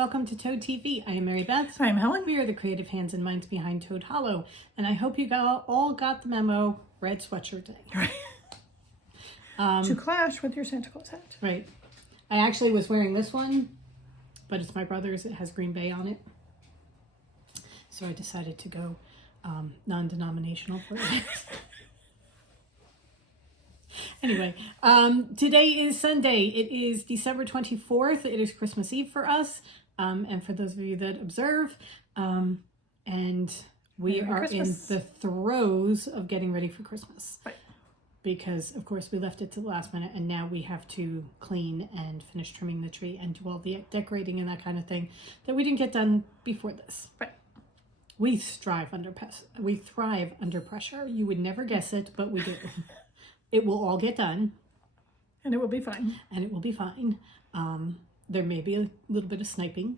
welcome to Toad TV. I am Mary Beth. I'm Helen. We are the creative hands and minds behind Toad Hollow, and I hope you all got the memo. Red sweatshirt day. Right. To clash with your Santa Claus hat. Right. I actually was wearing this one, but it's my brother's. It has Green Bay on it, so I decided to go non-denominational for it. Anyway, today is Sunday. It is December 24th. It is Christmas Eve for us, and for those of you that observe, and we are in the throes of getting ready for Christmas. Right. Because, of course, we left it to the last minute, and now we have to clean and finish trimming the tree and do all the decorating and that kind of thing that we didn't get done before this. Right. We thrive under pressure. You would never guess it, but we do. It will all get done. And it will be fine. And it will be fine. There may be a little bit of sniping.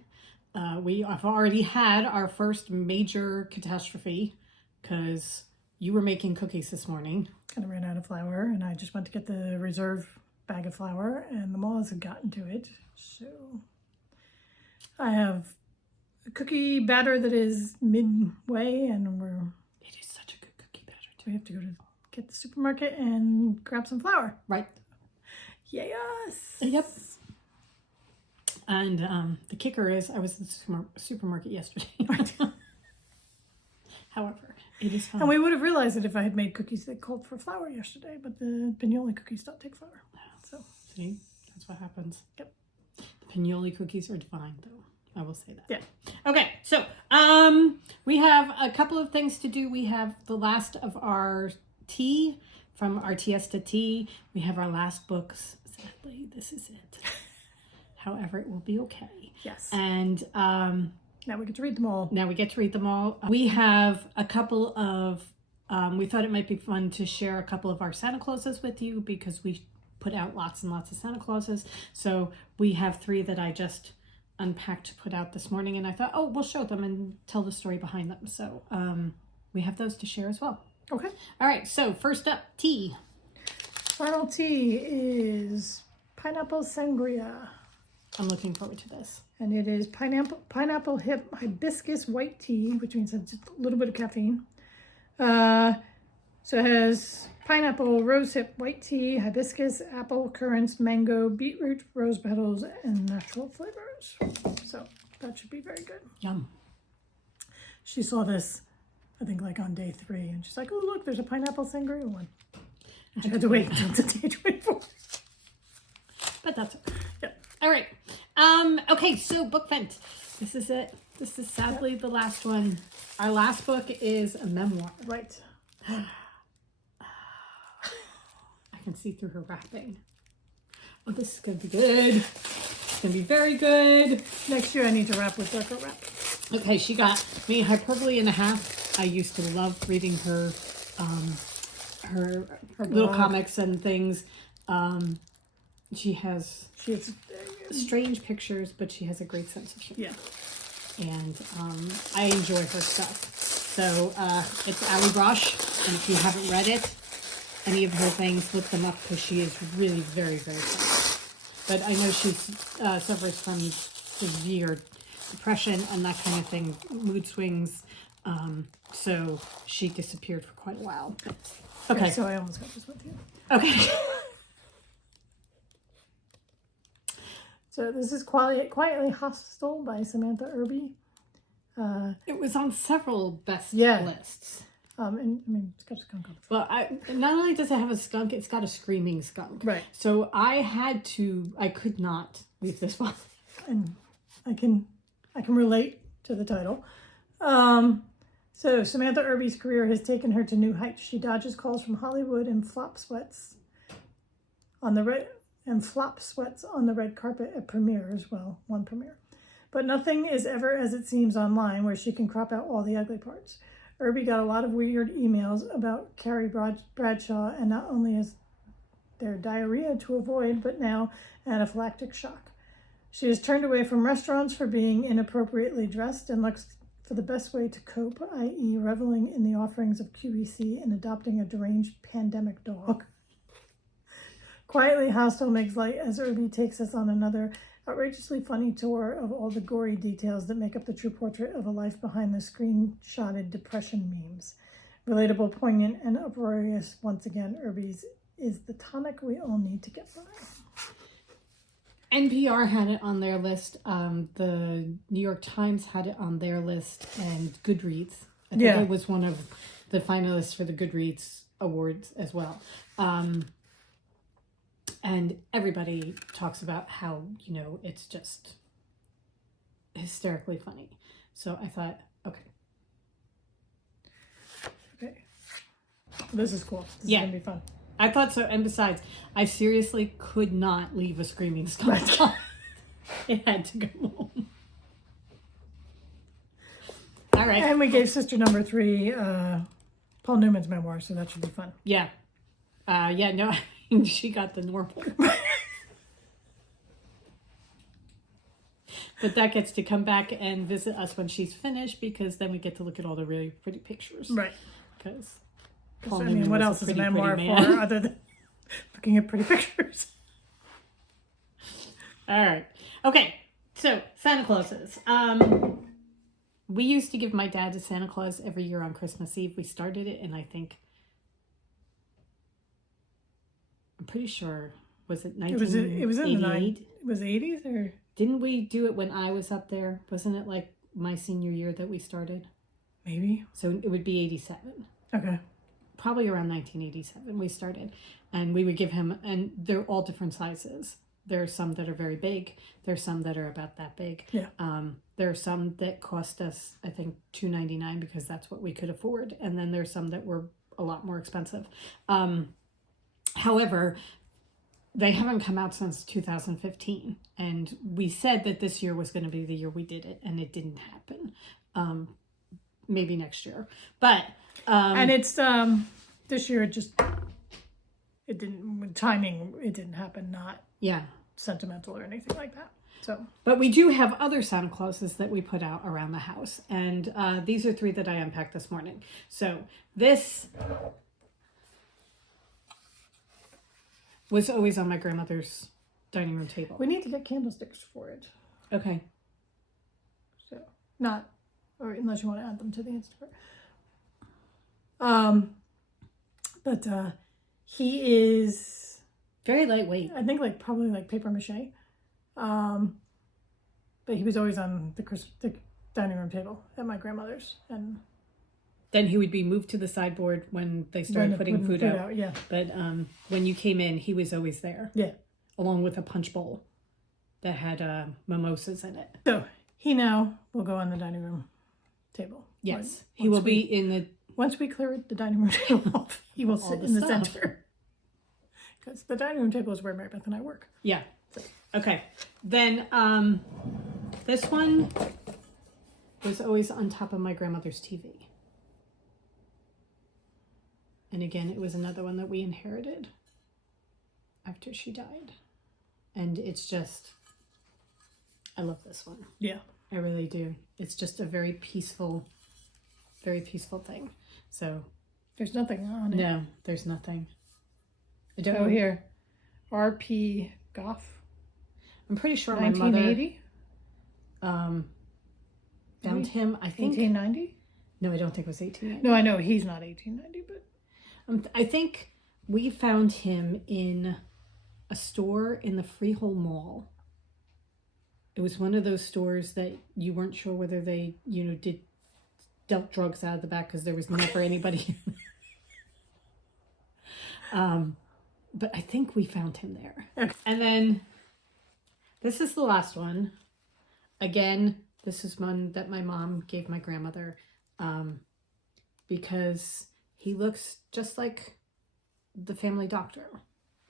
We have already had our first major catastrophe because you were making cookies this morning. Kind of ran out of flour, and I just went to get the reserve bag of flour, and the moths had gotten to it. So I have a cookie batter that is midway, and It is such a good cookie batter, too. we have to go to get the supermarket and grab some flour. Right. Yes. Yep. And the kicker is I was at the supermarket yesterday. However, it is fine. And we would have realized it if I had made cookies that called for flour yesterday, but the pinoli cookies don't take flour. So see, that's what happens. Yep. The pinoli cookies are divine, though. I will say that. Yeah. Okay, so we have a couple of things to do. We have the last of our tea from our Tiesta Tea. We have our last books. Sadly, this is it. However, it will be okay. Yes. And now we get to read them all. now we get to read them all. We have a couple of, we thought it might be fun to share a couple of our Santa Clauses with you because we put out lots and lots of Santa Clauses. So we have 3 that I just unpacked to put out this morning, and I thought, oh, we'll show them and tell the story behind them. So we have those to share as well. Okay. All right, so first up, tea. Final tea is pineapple sangria. I'm looking forward to this. And it is pineapple hibiscus white tea, which means it's a little bit of caffeine. So it has pineapple, rosehip white tea, hibiscus, apple, currants, mango, beetroot, rose petals, and natural flavors. So that should be very good. Yum. She saw this, I think, like on day 3, and she's like, "Oh, look, there's a pineapple sangria one." And she had to wait until day 24. But that's okay. Yeah. All right. Okay, so Bookvent. This is it. This is sadly the last one. Our last book is a memoir. Right. I can see through her wrapping. Oh, this is going to be good. It's going to be very good. Next year I need to wrap with darker wrap. Okay, she got me Hyperbole and a Half. I used to love reading her little blog. comics and things. She has She's strange pictures, but she has a great sense of humor. yeah. And I enjoy her stuff. So it's Ali Brosh, and if you haven't read it, any of her things, look them up because she is really very, very funny. But I know she suffers from severe depression and that kind of thing, mood swings. So she disappeared for quite a while. Okay. So I almost got this one too. Okay. So this is Quietly Hostile by Samantha Irby. It was on several best Yeah. lists. And I mean, it's got a skunk on it. But not only does it have a skunk, it's got a screaming skunk. Right. So I could not leave this one. And I can relate to the title. So Samantha Irby's career has taken her to new heights. She dodges calls from Hollywood and flop sweats on the red carpet at premieres. Well, one premiere. But nothing is ever as it seems online, where she can crop out all the ugly parts. Irby got a lot of weird emails about Carrie Bradshaw, and not only is there diarrhea to avoid, but now anaphylactic shock. She has turned away from restaurants for being inappropriately dressed and looks for the best way to cope, i.e. reveling in the offerings of QVC and adopting a deranged pandemic dog. Quietly Hostile makes light as Irby takes us on another outrageously funny tour of all the gory details that make up the true portrait of a life behind the screenshotted depression memes. Relatable, poignant, and uproarious. Once again, Irby's is the tonic we all need to get by. NPR had it on their list. The New York Times had it on their list, and Goodreads. I think it was one of the finalists for the Goodreads Awards as well. And everybody talks about how, you know, it's just hysterically funny. So I thought, okay. This is cool. This is going to be fun. I thought so. And besides, I seriously could not leave a Screaming Skull on. It had to go home. All right. And we gave sister number 3 Paul Newman's memoir, so that should be fun. Yeah. No, she got the normal. But that gets to come back and visit us when she's finished, because then we get to look at all the really pretty pictures. Right. Because I mean, what else is a memoir for other than looking at pretty pictures? All right. Okay. So Santa Clauses. We used to give my dad a Santa Claus every year on Christmas Eve. We started it, and I'm pretty sure, was it 1988? It was in the 90s. It was 80s, or didn't we do it when I was up there? Wasn't it like my senior year that we started? Maybe. So it would be 87. Okay. Probably around 1987 we started, and we would give him, and they're all different sizes. There are some that are very big. There's some that are about that big. Yeah. There are some that cost us, I think, $2.99 because that's what we could afford, and then there's some that were a lot more expensive. However, they haven't come out since 2015, and we said that this year was going to be the year we did it, and it didn't happen. Maybe next year, but and it's this year it didn't happen, not sentimental or anything like that. So, but we do have other Santa Clauses that we put out around the house, and these are 3 that I unpacked this morning. So this was always on my grandmother's dining room table. We need to get candlesticks for it. Okay. So or unless you want to add them to the Instagram. But he is very lightweight. I think probably like paper mache. But he was always on the dining room table at my grandmother's, and then he would be moved to the sideboard when they started putting food out. Yeah. But when you came in, he was always there. Yeah. Along with a punch bowl that had mimosas in it. So he now will go on the dining room table. Yes. He will be in the... Once we clear the dining room table off, he will sit in the center. Because the dining room table is where Mary Beth and I work. Yeah. Okay. Then this one was always on top of my grandmother's TV. And again, it was another one that we inherited after she died. And it's just, I love this one. Yeah. I really do. It's just a very peaceful thing. So. There's nothing on it. No, there's nothing. I don't know. Here. R.P. Goff. I'm pretty sure 1980? My mother found him, I think. 1890? No, I don't think it was 1890. No, I know he's not 1890, but. I think we found him in a store in the Freehold Mall. It was one of those stores that you weren't sure whether they, dealt drugs out of the back because there was never anybody. But I think we found him there. Okay. And then this is the last one. Again, this is one that my mom gave my grandmother because he looks just like the family doctor.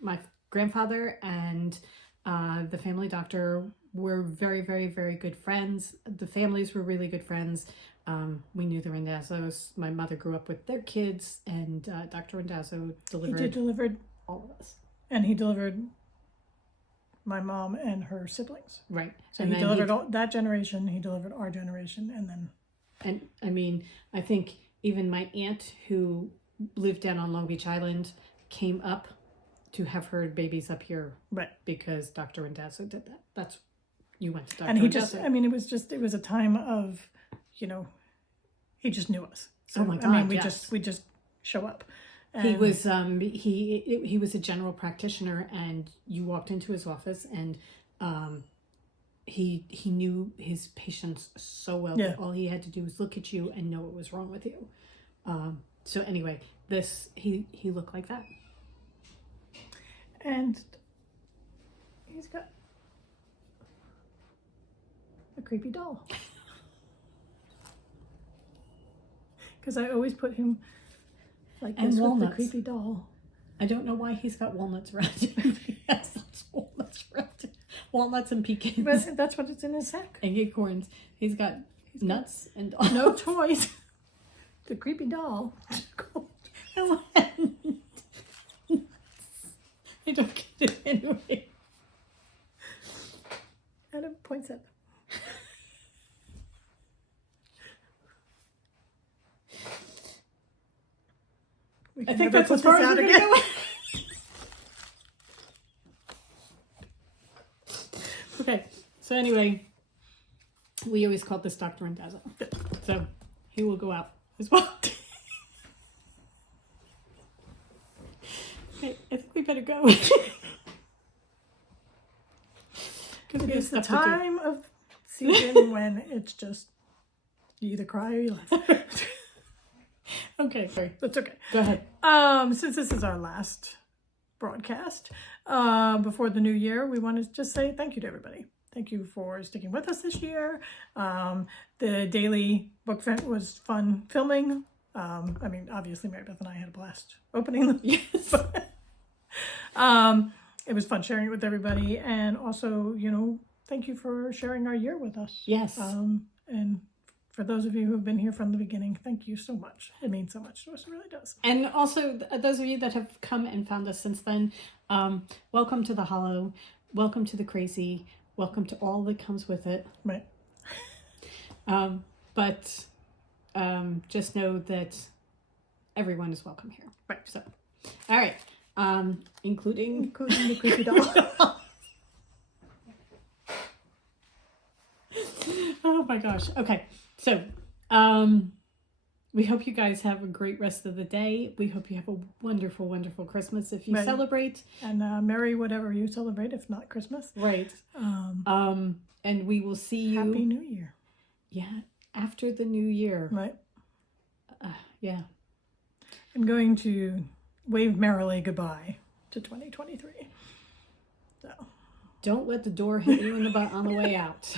My grandfather and the family doctor were very, very, very good friends. The families were really good friends. We knew the Rendazzos. My mother grew up with their kids, and Dr. Rendazzo delivered all of us. And he delivered my mom and her siblings. Right. So he delivered that generation, he delivered our generation, and then... And, I mean, I think even my aunt, who lived down on Long Beach Island, came up to have her babies up here. Right. Because Dr. Rendazzo did that. That's You went to Dr. And he just, Desert. I mean, it was a time of, you know, he just knew us. So, Oh my I mean, God, we yes. just show up. He And was he was a general practitioner, and you walked into his office, and he knew his patients so well that all he had to do was look at you and know what was wrong with you. So anyway, he looked like that. And he's got a creepy doll. Because I always put him like And this with walnuts. the creepy doll. I don't know why he's got walnuts around him. He has those walnuts around him. Walnuts and pecans But that's what it's in his sack. and acorns. He's got nuts and dogs. No toys. The creepy doll. I don't get it anyway. Adam points at them. I think that's as far as we're gonna go. Okay, so anyway, we always called this Dr. and Dazzle. So he will go out as well. Okay, I think we better go. It is the time of season when it's just you either cry or you laugh. Okay, sorry. That's okay. Go ahead. Since this is our last broadcast before the new year, we want to just say thank you to everybody. Thank you for sticking with us this year. The daily Bookvent was fun filming. I mean, obviously, Mary Beth and I had a blast opening them. Yes. It was fun sharing it with everybody, and also, you know, thank you for sharing our year with us. Yes. And for those of you who have been here from the beginning, thank you so much. It means so much to us. It really does. And also, those of you that have come and found us since then, welcome to the hollow. Welcome to the crazy. Welcome to all that comes with it. Right. But just know that everyone is welcome here. Right. So, all right. Including the creepy doll. Oh my gosh. Okay. So, we hope you guys have a great rest of the day. We hope you have a wonderful, wonderful Christmas if you celebrate. And merry whatever you celebrate, if not Christmas. Right. And we will see you. Happy New Year. Yeah. After the new year. Right. Yeah. I'm going to wave merrily goodbye to 2023. So. Don't let the door hit you in the butt on the way out.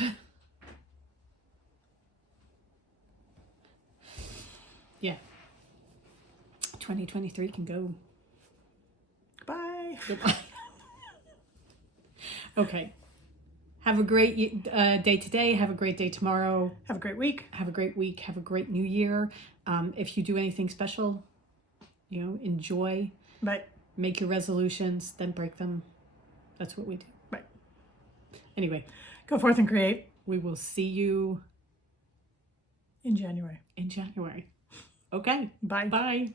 Yeah. 2023 can go. Goodbye. Goodbye. Okay. Have a great day today. Have a great day tomorrow. Have a great week. Have a great week. Have a great new year. If you do anything special, you know, enjoy. Right. Make your resolutions, then break them. That's what we do. Right. Anyway. Go forth and create. We will see you in January. Okay. Bye. Bye.